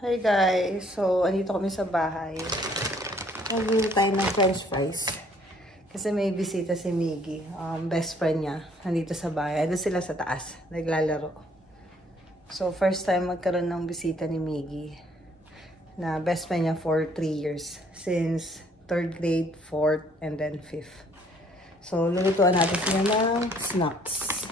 Hi guys! So, andito kami sa bahay. Nagluto tayo ng french fries. Kasi may bisita si Miggy. Best friend niya. Nandito sa bahay. Ando sila sa taas. Naglalaro. So, first time magkaroon ng bisita ni Miggy. Na best friend niya for 3 years. Since 3rd grade, 4th, and then 5th. So, lulutuan natin sila ng snacks.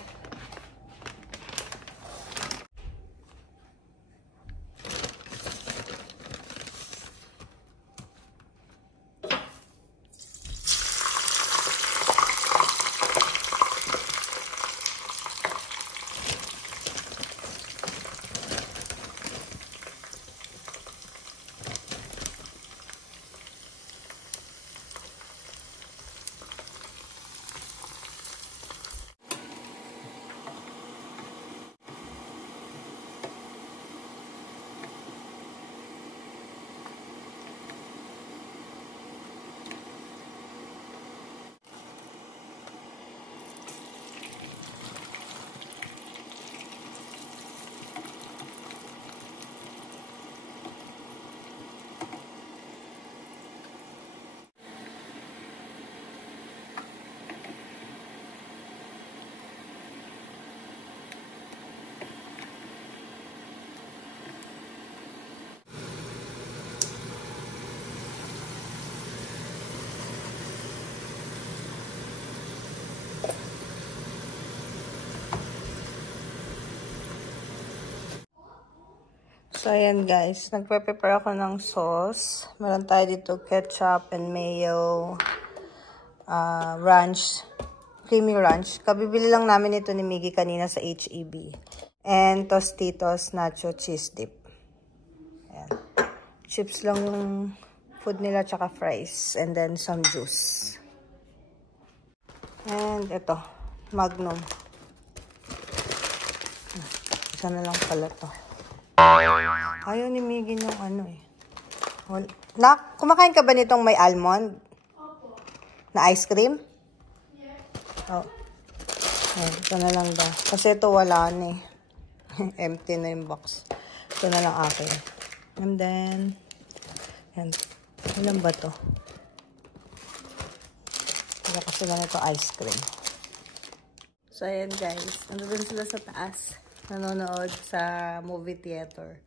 So, ayan guys. Nagpe-prepare ako ng sauce. Meron tayo dito ketchup and mayo, ranch, creamy ranch. Kabibili lang namin ito ni Miggy kanina sa H-E-B. And Tostitos nacho cheese dip. Ayan. Chips lang yung food nila tsaka fries. And then some juice. And ito, Magnum. Isa na lang pala to. Ayaw ni Miggy yung ano eh. Kumakain ka ba nitong may almond? Opo. Na ice cream? Yes. Oh. Ayan, ito na lang daw. Kasi ito wala na eh. Empty na yung box. Ito na lang akin. And then, ayan. Ilan ba to? Wala kasi lang ito ice cream. So, ayan guys. Nandun sila sa taas. Nanonood sa movie theater.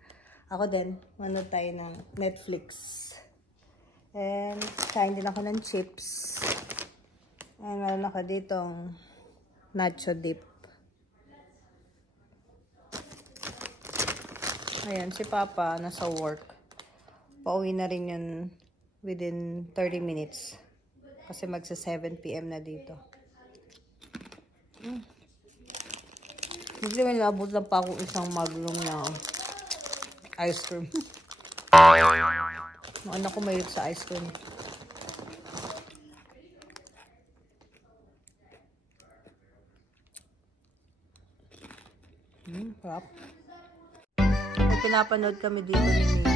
Ako din, manood tayo ng Netflix. And, kain din ako ng chips. And, meron ako ditong nacho dip. Ayan, si Papa nasa work. Pauwi na rin yun within 30 minutes. Kasi magsa 7 PM na dito. Hindi may labot lang pa ako isang Magnum na ice cream. Ang anak ko mahilig sa ice cream. Sarap. May pinapanood kami dito ni Miggy.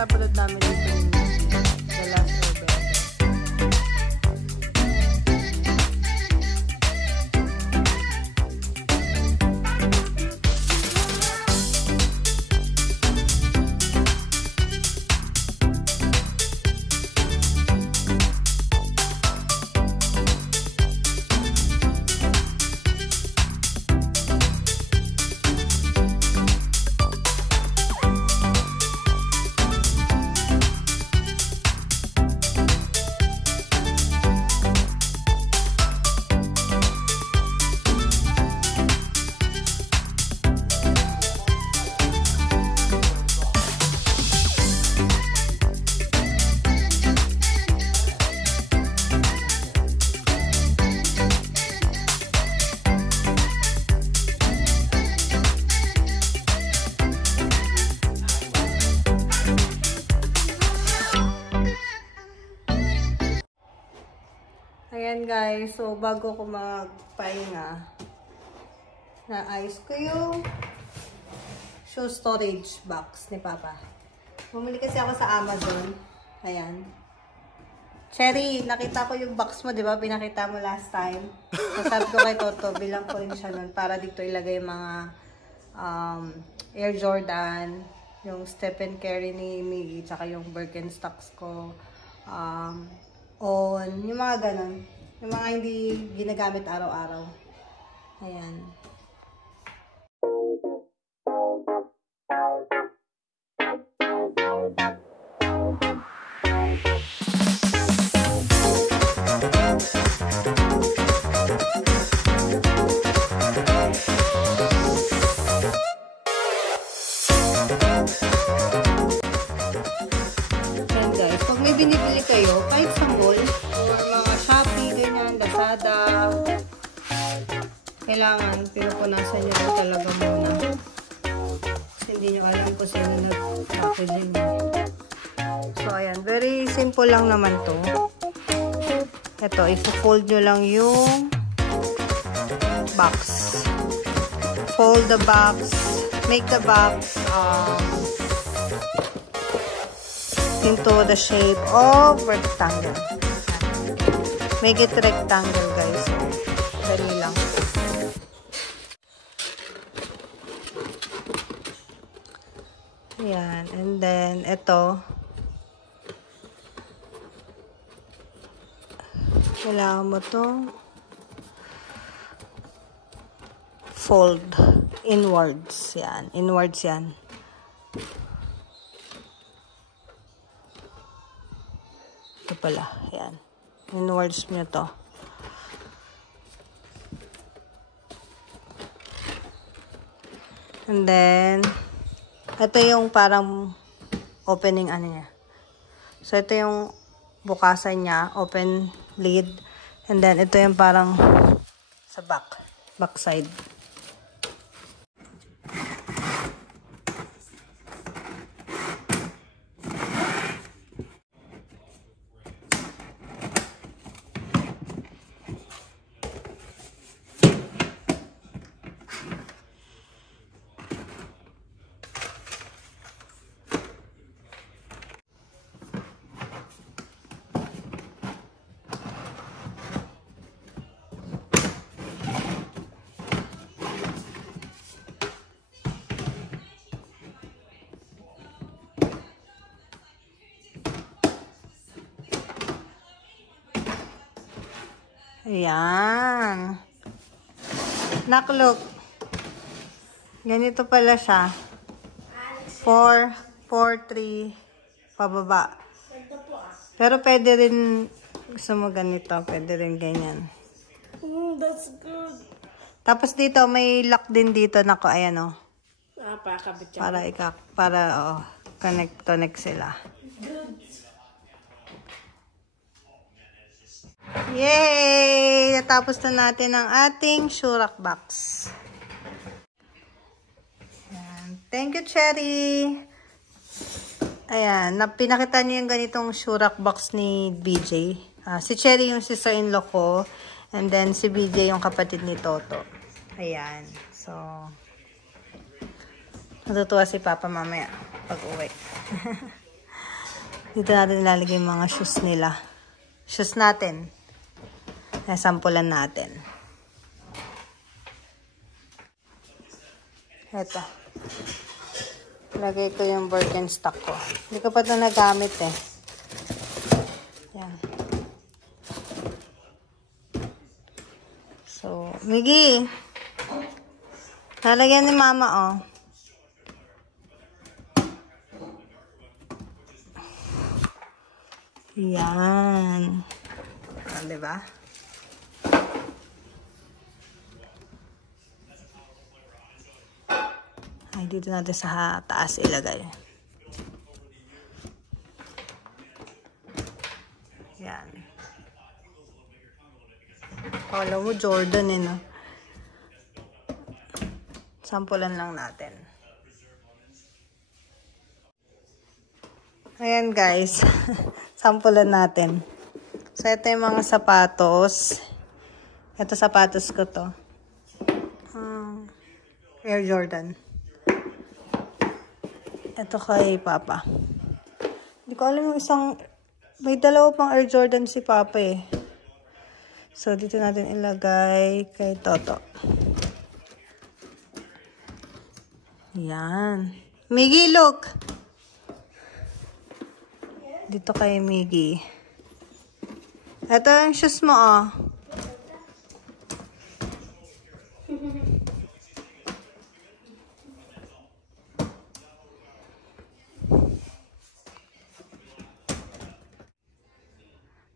Napanood namin dito yung The Last Airbender. Ayan guys, so bago ko magpahinga, naayos ko yung shoe storage box ni Papa. Bumili kasi ako sa Amazon. Ayan. Cherry, nakita ko yung box mo, di ba? Pinakita mo last time. So, sabi ko kay Toto, bilang ko rin siya nun para dito ilagay yung mga Air Jordan, yung Stephen Curry ni Miggy, tsaka yung Birkenstocks ko, yung mga ganon. Yung mga hindi ginagamit araw-araw. Ayan. Binibili kayo, kahit sa mall, or mga Shopee, ganyan, Lazada, kailangan pinupunasan nyo lang talaga muna. Kasi hindi nyo alam kung sino nag-packaging. So, ayan. Very simple lang naman to. Ito, i-fold nyo lang yung box. Fold the box. Make the box into the shape of rectangle. Make it rectangle, guys. Dali lang. Ayan. And then, ito. Kailangan mo to fold inwards. Yan. Inwards yan. Ito pala. Yan. Inwards nyo to. And then, ito yung parang opening ano niya. So, ito yung bukasan niya. Open lid. And then, ito yung parang sa back side. Ayan. Look. Ganito pala siya. 4, 3, pababa. Pero pwede rin, gusto mo ganito, pwede rin ganyan. That's good. Tapos dito, may lock din dito na ko, ayan o. Para connect sila. Yay! Natapos na natin ang ating shoe rack box. Ayan. Thank you, Cherry! Ayan. Pinakita niyo yung ganitong shoe rack box ni BJ. Si Cherry yung sister-in-law ko. And then, si BJ yung kapatid ni Toto. Ayan. So, natutuwa si Papa mamaya pag-uwi. Dito natin nilalagay yung mga shoes nila. Shoes natin. Nasampulan natin. Ito. Lagay ko yung Birkenstock ko. Hindi ko pa ito nagamit eh. Yan. So, Miggy. Lalagyan ni Mama, oh. Yan. Diba? Ay, dito natin sa taas ilagay. Yan. Kala mo Jordan eh, no? Sampulan lang natin. Ayan, guys. Sampulan natin. So, ito yung mga sapatos. Ito sapatos ko to. Air Jordan. Ito kay Papa. Hindi ko alam yung isang... May dalawa pang Air Jordan si Papa eh. So, dito natin ilagay kay Toto. Yan. Miggy, look! Dito kay Miggy. Ito yung shoes mo, oh.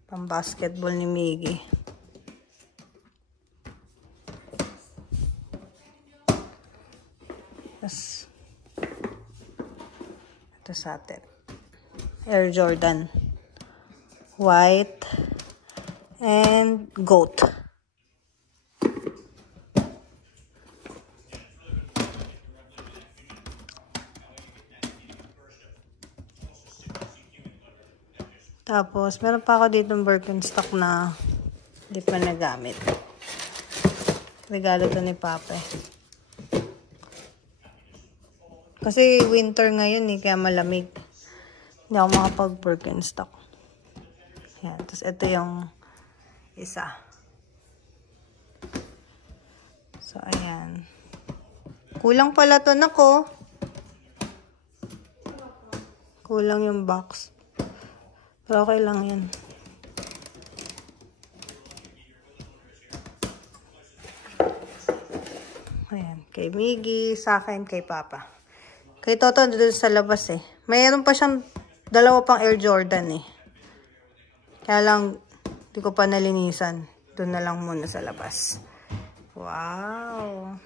Pang-basketball ni Miggy. Yes. Ito sa atin. Air Jordan. White. And goat. Tapos, meron pa ako ditong Birkenstock na hindi pa nagamit. Regalo to ni Papa. Kasi winter ngayon eh, kaya malamig. Hindi ako makapag-Birkenstock. Yan. Tapos ito yung isa. So, ayan. Kulang pala to nako. Kulang yung box. Pero okay lang yan. Ayan. Kay Miggy, sa akin, kay Papa. Kay Toto, doon sa labas eh. Mayroon pa siyang dalawa pang Air Jordan eh. Kaya lang, di ko pa nalinisan. Doon na lang muna sa labas. Wow!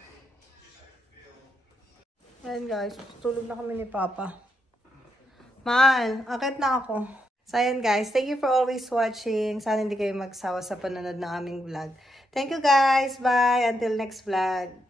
Ayan guys, tulog na kami ni Papa. Mahal, akit na ako. So ayan guys, thank you for always watching. Sana hindi kayo magsawa sa panonood ng aming vlog. Thank you guys, bye! Until next vlog.